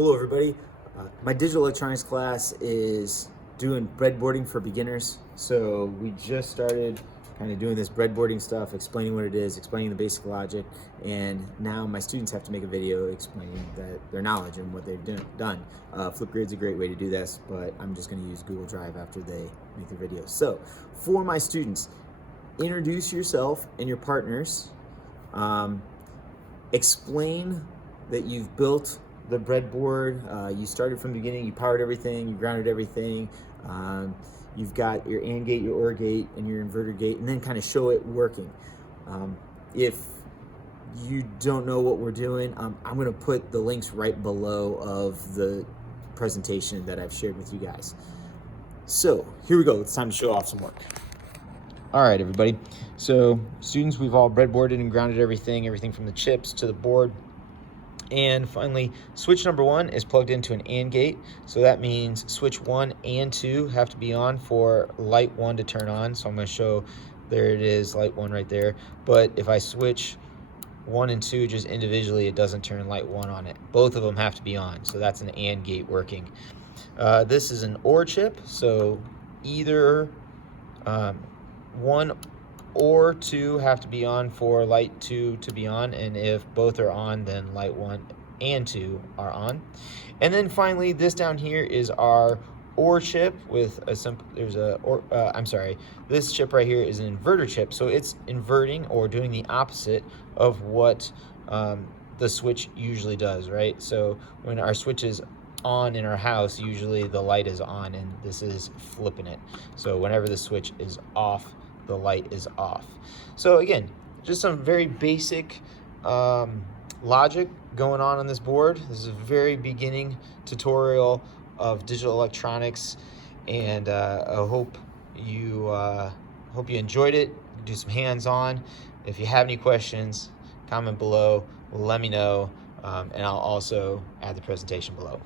Hello everybody. My digital electronics class is doing breadboarding for beginners. So we just started kind of doing this breadboarding stuff, explaining what it is, explaining the basic logic, and now my students have to make a video explaining their knowledge and what they've done. Flipgrid's a great way to do this, but I'm just going to use Google Drive after they make the video. So for my students, introduce yourself and your partners. Explain that you've built the breadboard, you started from the beginning, you powered everything, you grounded everything, you've got your AND gate, your OR gate, and your inverter gate, and then kind of show it working. If you don't know what we're doing, I'm going to put the links right below of the presentation that I've shared with you guys. So here we go, it's time to show off some work. All right, everybody. So students, we've all breadboarded and grounded everything from the chips to the board. And finally, switch number 1 is plugged into an AND gate. So that means switch 1 and 2 have to be on for light 1 to turn on. So I'm going to show, there it is, light 1 right there. But if I switch 1 and 2 just individually, it doesn't turn light 1 on it. Both of them have to be on. So that's an AND gate working. This is an OR chip. So either 1 or 2 have to be on for light 2 to be on, and if both are on, then light 1 and 2 are on. And then finally, this down here is our OR chip with a simple, this chip right here is an inverter chip, so it's inverting or doing the opposite of what the switch usually does, right? So when our switch is on in our house, usually the light is on, and this is flipping it. So whenever the switch is off, the light is off. So again, just some very basic logic going on this board. This is a very beginning tutorial of digital electronics, and I hope you enjoyed it. Do some hands-on. If you have any questions, comment below, let me know, and I'll also add the presentation below.